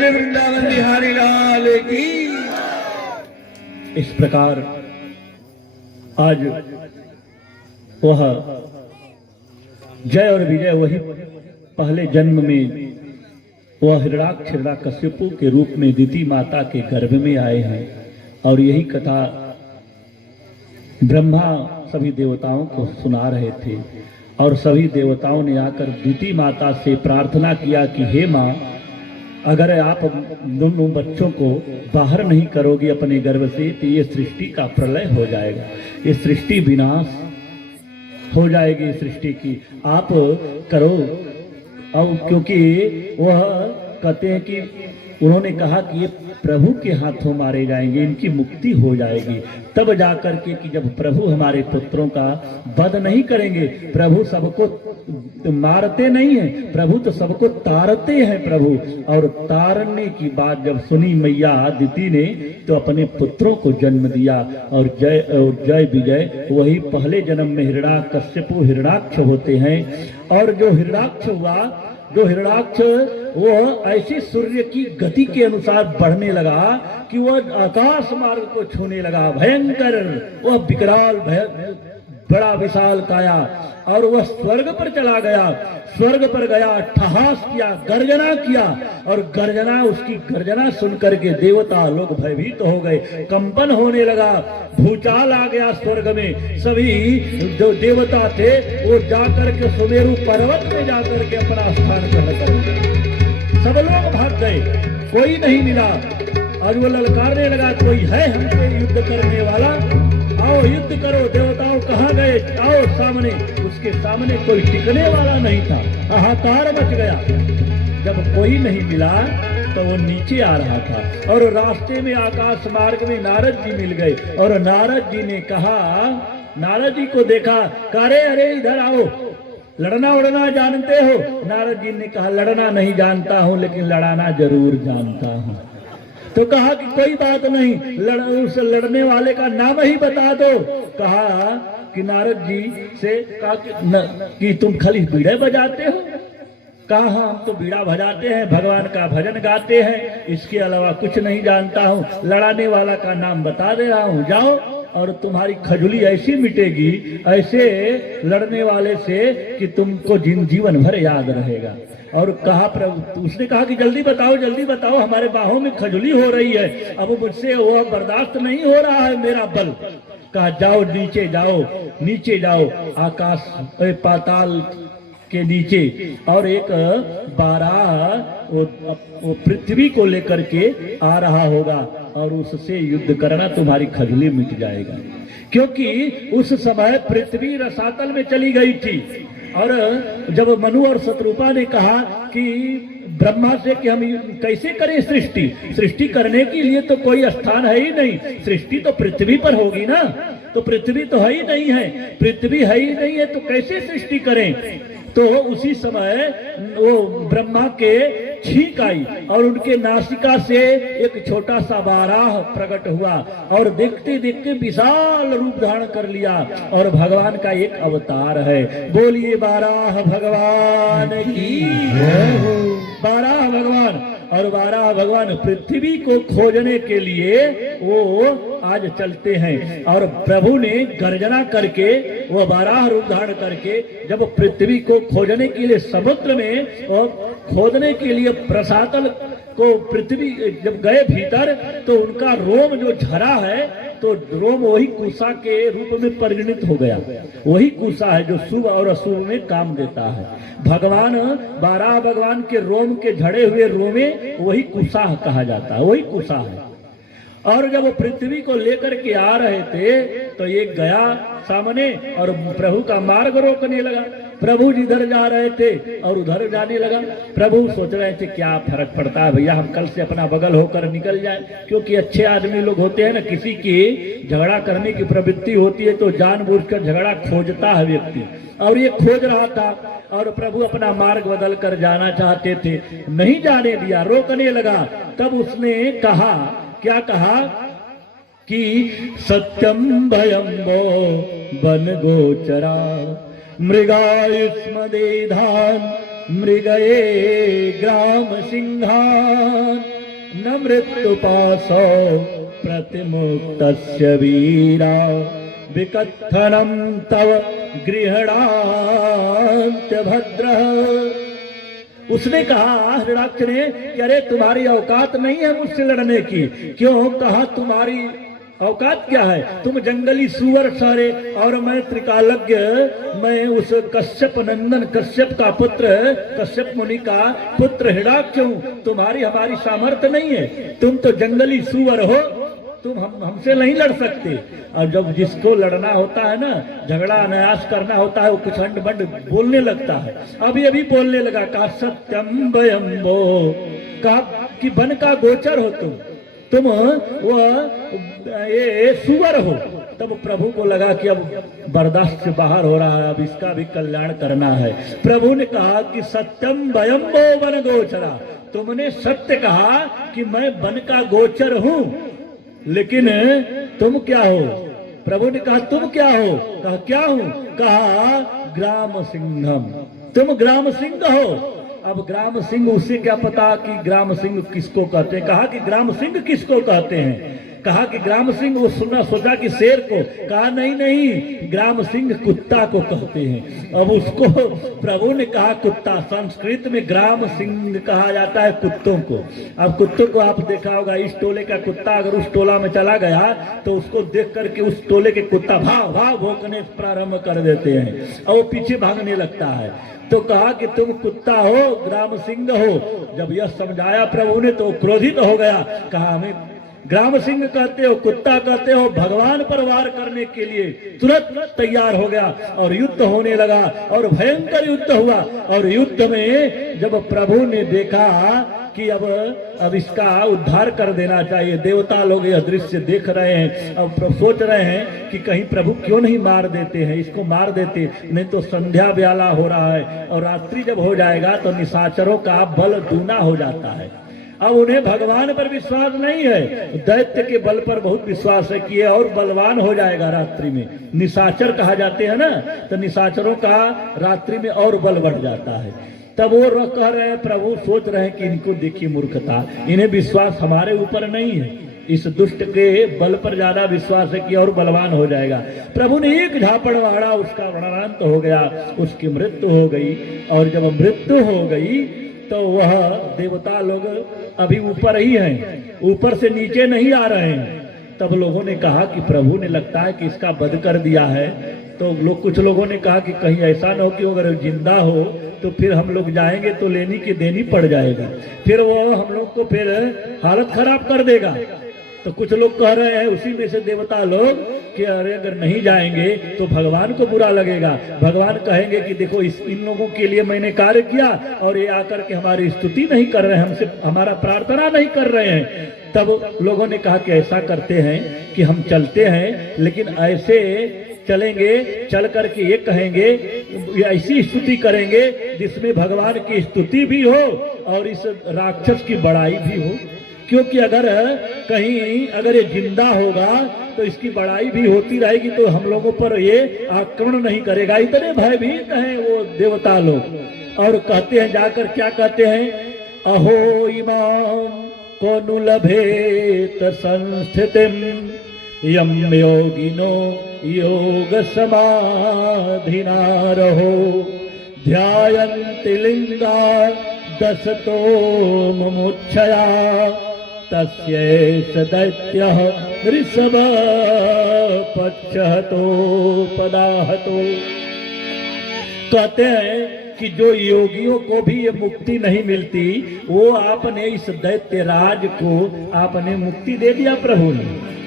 बोले वृंदावन बिहारी लाल की। इस प्रकार आज वह जय और विजय वही पहले जन्म में वह हिरण्याकश्यपु के रूप में दिति माता के गर्भ में आए हैं। और यही कथा ब्रह्मा सभी देवताओं को सुना रहे थे और सभी देवताओं ने आकर दिति माता से प्रार्थना किया कि हे माँ, अगर आप दोनों बच्चों को बाहर नहीं करोगी अपने गर्भ से तो ये सृष्टि का प्रलय हो जाएगा, ये सृष्टि विनाश हो जाएगी सृष्टि की, आप करो। और क्योंकि वह कहते हैं कि उन्होंने कहा कि ये प्रभु के हाथों मारे जाएंगे, इनकी मुक्ति हो जाएगी। तब जाकर के कि जब प्रभु हमारे पुत्रों का वध नहीं करेंगे, प्रभु सबको मारते नहीं हैं, प्रभु तो सबको तारते हैं प्रभु। और तारने की बात जब सुनी मैया दिति ने तो अपने पुत्रों को जन्म दिया। और जय विजय वही पहले जन्म में हिरण्याकश्यपु हिरण्याक्ष होते हैं। और जो हिरण्याक्ष हुआ, जो हिरण्याक्ष वो ऐसी सूर्य की गति के अनुसार बढ़ने लगा कि वह आकाश मार्ग को छूने लगा। भयंकर वह विकराल बड़ा विशाल काया, और वह स्वर्ग पर चला गया। स्वर्ग पर गया, ठहास किया, गर्जना किया, और गर्जना उसकी गर्जना सुनकर के देवता लोग भयभीत हो गए, कंपन होने लगा, भूचाल आ गया स्वर्ग में। सभी जो देवता थे वो जाकर के सुमेरु पर्वत में जाकर के अपना स्थान ग्रहण कर सब लोग भाग गए, कोई नहीं मिला। और वो ललकारने लगा, कोई है हमसे युद्ध करने वाला, आओ युद्ध करो। देवताओं कहाँ गए, आओ सामने। उसके सामने कोई टिकने वाला नहीं था, हाहाकार मच गया। जब कोई नहीं मिला तो वो नीचे आ रहा था, और रास्ते में आकाश मार्ग में नारद जी मिल गए। और नारद जी ने कहा, नारद जी को देखा, अरे अरे इधर आओ, लड़ना उड़ना जानते हो? नारद जी ने कहा, लड़ना नहीं जानता हूं लेकिन लड़ाना जरूर जानता हूं। तो कहा कि कोई बात नहीं, उस लड़ने वाले का नाम ही बता दो। कहा कि नारद जी से कहा कि तुम खाली बीड़े बजाते हो? कहा हाँ, हम तो बीड़ा बजाते हैं, भगवान का भजन गाते हैं, इसके अलावा कुछ नहीं जानता हूँ। लड़ाने वाला का नाम बता दे रहा हूँ, जाओ और तुम्हारी खजुली ऐसी मिटेगी, ऐसे लड़ने वाले से कि तुमको जीवन भर याद रहेगा। और कहा प्रभु, उसने कहा कि जल्दी बताओ, हमारे बाहों में खजुली हो रही है, अब मुझसे वो बर्दाश्त नहीं हो रहा है मेरा बल। कहा जाओ नीचे जाओ, आकाश पाताल के नीचे। और एक बारह वो पृथ्वी को लेकर के आ रहा होगा, और उससे युद्ध करना, तुम्हारी खजुली मिट जाएगा। क्योंकि उस समय पृथ्वी रसातल में चली गई थी। और जब मनु और शत्रुपा ने कहा कि ब्रह्मा से कि हम कैसे करें सृष्टि करने के लिए तो कोई स्थान है ही नहीं, सृष्टि तो पृथ्वी पर होगी ना, तो पृथ्वी तो है ही नहीं है, पृथ्वी है ही नहीं है तो कैसे सृष्टि करें। तो उसी समय वो ब्रह्मा के छींक आई और उनके नासिका से एक छोटा सा बाराह प्रकट हुआ, और देखते देखते विशाल रूप धारण कर लिया, और भगवान का एक अवतार है। बोलिए बाराह भगवान की। बाराह भगवान, और बारह भगवान पृथ्वी को खोजने के लिए वो आज चलते हैं। और प्रभु ने गर्जना करके वो बारह रूप धारण करके जब पृथ्वी को खोजने के लिए समुद्र में और खोदने के लिए प्रसातल को पृथ्वी जब गए भीतर, तो उनका रोम जो झरा है तो रोम वही कुशा के रूप में परिणित हो गया। वही कुशा है जो शुभ और अशुभ में काम देता है। भगवान बारह भगवान के रोम के झड़े हुए रोमे वही कुशा कहा जाता है, वही कुशा है। और जब वो पृथ्वी को लेकर के आ रहे थे तो एक गया सामने और प्रभु का मार्ग रोकने लगा। प्रभु जिधर जा रहे थे और उधर जाने लगा। प्रभु सोच रहे थे क्या फर्क पड़ता है भैया, हम कल से अपना बगल होकर निकल जाए। क्योंकि अच्छे आदमी लोग होते हैं ना, किसी की झगड़ा करने की प्रवृत्ति होती है तो जानबूझकर झगड़ा खोजता है व्यक्ति, और ये खोज रहा था। और प्रभु अपना मार्ग बदल कर जाना चाहते थे, नहीं जाने दिया, रोकने लगा। तब उसने कहा, क्या कहा कि सत्यम भयम वो वन गोचरा मृगायुष्मदेधान मृगये ग्राम सिंहान न मृत्युपासो प्रतिमुक्तस्य वीरा विकथनम तव गृहणान्त्य भद्र। उसने कहा हिरणाक्ष ने कि अरे तुम्हारी औकात नहीं है मुझसे लड़ने की। क्यों? कहा तुम्हारी औकात क्या है? तुम जंगली सुअर सारे और मैं त्रिकालज्ञ, मैं उस कश्यप नंदन कश्यप का पुत्र, कश्यप मुनि का पुत्र हिरणाक्ष हूं। तुम्हारी हमारी सामर्थ्य नहीं है, तुम तो जंगली सुअर हो, तुम हमसे नहीं लड़ सकते। और जब जिसको लड़ना होता है ना, झगड़ा अनायास करना होता है, वो कुछ अंड बंड बोलने लगता है। अभी अभी बोलने लगा, कहा सत्यम वयम्बो, कहा कि वन का गोचर हो तुम ये सुअर हो। तब प्रभु को लगा कि अब बर्दाश्त से बाहर हो रहा है, अब इसका भी कल्याण करना है। प्रभु ने कहा कि सत्यम वयम्बो वन गोचरा, तुमने सत्य कहा कि मैं वन का गोचर हूं, लेकिन तुम क्या हो? प्रभु ने कहा तुम क्या हो? कहा क्या हूं? कहा ग्राम सिंहम, तुम ग्राम सिंह हो। अब ग्राम सिंह, उसे क्या पता कि ग्राम सिंह किसको कहते हैं। कहा कि ग्राम सिंह किसको कहते हैं? कहा कि ग्राम सिंह, वो सुना सोचा कि शेर को। कहा नहीं नहीं, ग्राम सिंह कुत्ता को कहते हैं। अब उसको प्रभु ने कहा कुत्ता, संस्कृत में ग्राम सिंह कहा जाता है कुत्तों को। अब कुत्तों को आप देखा होगा, इस टोले का कुत्ता अगर उस टोला में चला गया तो उसको देख करके उस टोले के कुत्ता भाव भाव भौंकने प्रारंभ कर देते हैं और वो पीछे भागने लगता है। तो कहा कि तुम कुत्ता हो, ग्राम सिंह हो। जब यह समझाया प्रभु ने तो क्रोधित हो गया। कहा हमें ग्राम सिंह कहते हो, कुत्ता कहते हो? भगवान पर वार करने के लिए तुरंत तैयार हो गया और युद्ध होने लगा और भयंकर युद्ध हुआ। और युद्ध में जब प्रभु ने देखा कि अब इसका उद्धार कर देना चाहिए, देवता लोग यह दृश्य देख रहे हैं, अब सोच रहे हैं कि कहीं प्रभु क्यों नहीं मार देते हैं, इसको मार देते, नहीं तो संध्या ब्याला हो रहा है और रात्रि जब हो जाएगा तो निशाचरों का बल दूना हो जाता है। अब उन्हें भगवान पर विश्वास नहीं है, दैत्य के बल पर बहुत विश्वास है कि ये और बलवान हो जाएगा रात्रि में। निशाचर कहा जाते हैं ना, तो निशाचरों का रात्रि में और बल बढ़ जाता है। तब वो कह रहे हैं, प्रभु सोच रहे हैं कि इनको देखिए मूर्खता, इन्हें विश्वास हमारे ऊपर नहीं है, इस दुष्ट के बल पर ज्यादा विश्वास है कि और बलवान हो जाएगा। प्रभु ने एक झापड़ मारा, उसका मरणांत हो गया, उसकी मृत्यु हो गई। और जब मृत्यु हो गई तो वह देवता लोग अभी ऊपर ही हैं, ऊपर से नीचे नहीं आ रहे हैं। तब लोगों ने कहा कि प्रभु ने लगता है कि इसका वध कर दिया है। तो कुछ लोगों ने कहा कि कहीं ऐसा न हो कि अगर जिंदा हो तो फिर हम लोग जाएंगे तो लेनी की देनी पड़ जाएगा, फिर वो हम लोग को फिर हालत खराब कर देगा। तो कुछ लोग कह रहे हैं उसी में से देवता लोग कि अरे अगर नहीं जाएंगे तो भगवान को बुरा लगेगा, भगवान कहेंगे कि देखो इन लोगों के लिए मैंने कार्य किया और ये आकर के हमारी स्तुति नहीं कर रहे हैं, हमसे हमारा प्रार्थना नहीं कर रहे हैं। तब लोगों ने कहा कि ऐसा करते हैं कि हम चलते हैं, लेकिन ऐसे चलेंगे, चल करके ये कहेंगे, ऐसी स्तुति करेंगे जिसमें भगवान की स्तुति भी हो और इस राक्षस की बड़ाई भी हो। क्योंकि अगर कहीं अगर ये जिंदा होगा तो इसकी बड़ाई भी होती रहेगी, तो हम लोगों पर ये आक्रमण नहीं करेगा। इतने भयभीत हैं वो देवता लोग। और कहते हैं जाकर, क्या कहते हैं, अहो इमाम को नुलभेत संस्थितिम यम योगिनो योग समाधिना रहो ध्यायन्ति लिंगा दशतो मुमुक्षया तस्यैष दैत्यः ऋषभ पक्षहतो पदाहतो। कहते हैं कि जो योगियों को भी ये मुक्ति नहीं मिलती, वो आपने इस दैत्य राज को आपने मुक्ति दे दिया प्रभु ने।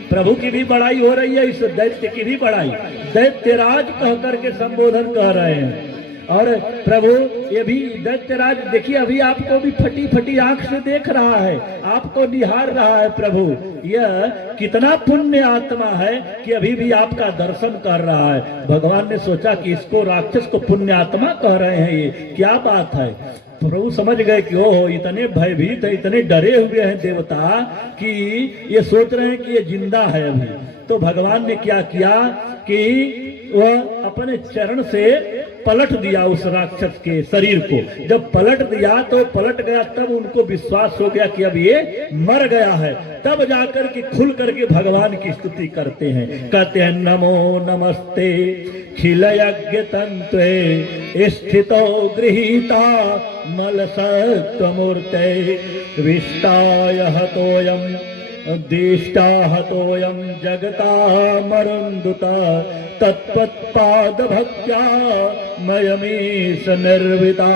प्रभु की भी बड़ाई हो रही है, इस दैत्य की भी बड़ाई, दैत्य राज कह करके संबोधन कह रहे हैं। और प्रभु ये भी दैत्यराज देखिए अभी आपको भी फटी फटी आंख से देख रहा है, आपको निहार रहा है। प्रभु यह कितना पुण्य आत्मा है कि अभी भी आपका दर्शन कर रहा है। भगवान ने सोचा कि इसको राक्षस को पुण्य आत्मा कह रहे हैं, ये क्या बात है। प्रभु समझ गए कि ओह इतने भयभीत है, इतने डरे हुए हैं देवता कि ये सोच रहे हैं कि ये जिंदा है अभी। तो भगवान ने क्या किया कि वह अपने चरण से पलट दिया उस राक्षस के शरीर को। जब पलट दिया तो पलट गया, तब उनको विश्वास हो गया कि अब ये मर गया है। तब जाकर के खुल करके भगवान की स्तुति करते हैं, कहते हैं नमो नमस्ते खिल यज्ञ तंत्रे स्थितो गृहीता मल सत्वमूर्ते विष्टाय हतोयम दिष्टा हतोयम जगता मरुंदुता तत्पत्पाद भक्त्या मयमीश निर्विता।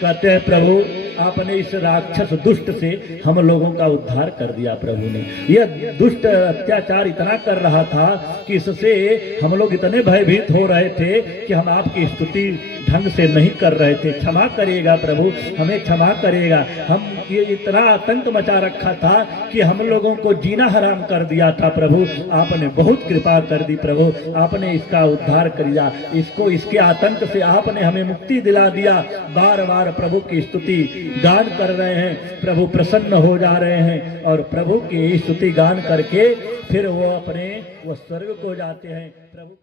कहते हैं प्रभु आपने इस राक्षस दुष्ट से हम लोगों का उद्धार कर दिया। प्रभु ने यह दुष्ट अत्याचार इतना कर रहा था कि इससे हम लोग इतने भयभीत हो रहे थे कि हम आपकी स्तुति ढंग से नहीं कर रहे थे। क्षमा करिएगा प्रभु, हमें क्षमा करिएगा। हम ये इतना आतंक मचा रखा था कि हम लोगों को जीना हराम कर दिया था। प्रभु आपने बहुत कृपा कर दी। प्रभु आपने इसका उद्धार कर दिया, इसको इसके आतंक से आपने हमें मुक्ति दिला दिया। बार बार प्रभु की स्तुति गान कर रहे हैं, प्रभु प्रसन्न हो जा रहे हैं और प्रभु की स्तुति गान करके फिर वो स्वर्ग को जाते हैं। प्रभु